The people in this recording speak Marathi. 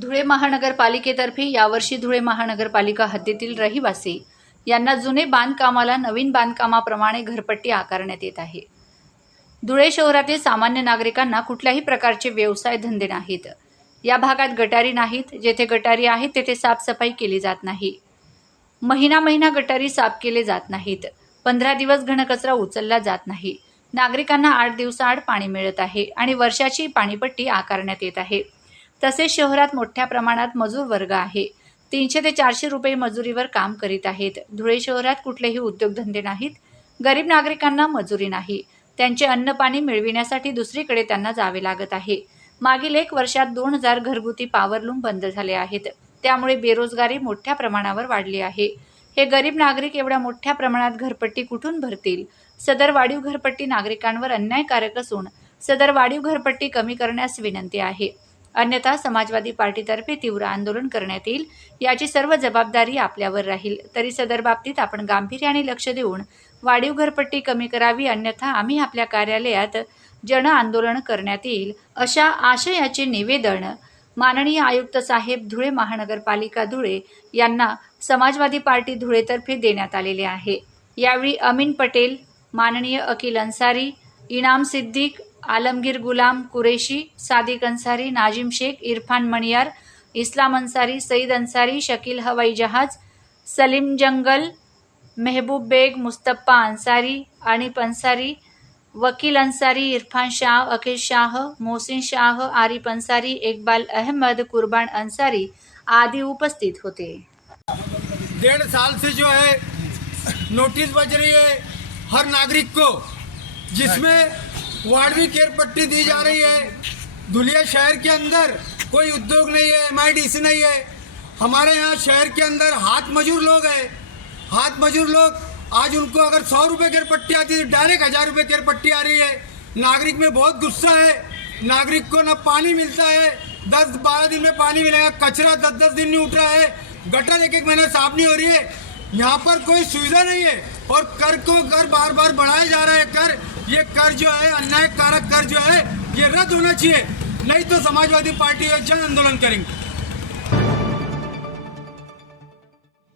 धुळे महानगरपालिकेतर्फे यावर्षी धुळे महानगरपालिका हद्दीतील रहिवासी यांना जुने बांधकामाला नवीन बांधकामाप्रमाणे घरपट्टी आकारण्यात येत आहे. धुळे शहरातील सामान्य नागरिकांना कुठल्याही प्रकारचे व्यवसाय धंदे नाहीत. या भागात गटारी नाहीत. जेथे गटारी आहेत तेथे साफसफाई केली जात नाही. महिना महिना गटारी साफ केले जात नाहीत. पंधरा दिवस घनकचरा उचलला जात नाही. नागरिकांना आठ दिवसाआड पाणी मिळत आहे आणि वर्षाची पाणीपट्टी आकारण्यात येत आहे. तसेच शहरात मोठ्या प्रमाणात मजूर वर्ग आहे. तीनशे ते चारशे रुपये मजुरीवर काम करीत आहेत. धुळे शहरात कुठलेही उद्योगधंदे नाहीत. गरीब नागरिकांना मजुरी नाही. त्यांचे अन्न पाणी मिळविण्यासाठी दुसरीकडे त्यांना जावे लागत आहे. मागील एक वर्षात दोन हजार घरगुती पावरलूम बंद झाले आहेत. त्यामुळे बेरोजगारी मोठ्या प्रमाणावर वाढली आहे. हे गरीब नागरिक एवढ्या मोठ्या प्रमाणात घरपट्टी कुठून भरतील? सदर वाढीव घरपट्टी नागरिकांवर अन्यायकारक असून सदर वाढीव घरपट्टी कमी करण्यास विनंती आहे. अन्यथा समाजवादी पार्टीतर्फे तीव्र आंदोलन करण्यात येईल. याची सर्व जबाबदारी आपल्यावर राहील. तरी सदर बाबतीत आपण गांभीर्याने लक्ष देऊन वाढीव घरपट्टी कमी करावी अन्यथा आम्ही आपल्या कार्यालयात जन आंदोलन करण्यात येईल अशा आशयाचे निवेदन माननीय आयुक्त साहेब धुळे महानगरपालिका धुळे यांना समाजवादी पार्टी धुळेतर्फे देण्यात आलेले आहे. यावेळी अमीन पटेल माननीय अकिल अन्सारी इनाम सिद्दीक आलमगीर गुलाम कुरेशी सादिक अन्सारी नाजिम शेख इरफान मणियार इस्लाम अन्सारी सईद अन्सारी शकील हवाई जहाज सलीम जंगल मेहबूब बेग मुस्तप्पा अन्सारी अनिप अन्सारी वकील अन्सारी इरफान शाह अखिल शाह मोहसिन शाह आरिफ अन्सारी इकबाल अहमद कुर्बान अन्सारी आदि उपस्थित होते. डेढ़ साल से जो है नोटिस बज रही है हर नागरिक को जिसमें वार्डवी केयर पट्टी दी जा रही है। धुलिया शहर के अंदर कोई उद्योग नहीं है एम नहीं है। हमारे यहाँ शहर के अंदर हाथ मजूर लोग हैं। हाथ मजूर लोग आज उनको अगर सौ रुपये केयर पट्टी आती है डायरेक्ट हज़ार रुपये केयर पट्टी आ रही है। नागरिक में बहुत गुस्सा है। नागरिक को न पानी मिलता है। दस बारह दिन में पानी मिलेगा। कचरा दस दस दिन नहीं उठ रहा है। गटर एक एक महीना साफ़ नहीं हो रही है। यहाँ पर कोई सुविधा नहीं है। और कर को कर बार बार बढ़ाया जा रहा है। कर ये कर जो है अन्याय कारक कर जो है ये रद्द होना चाहिए। नहीं तो समाजवादी पार्टी जन आंदोलन करेंगे।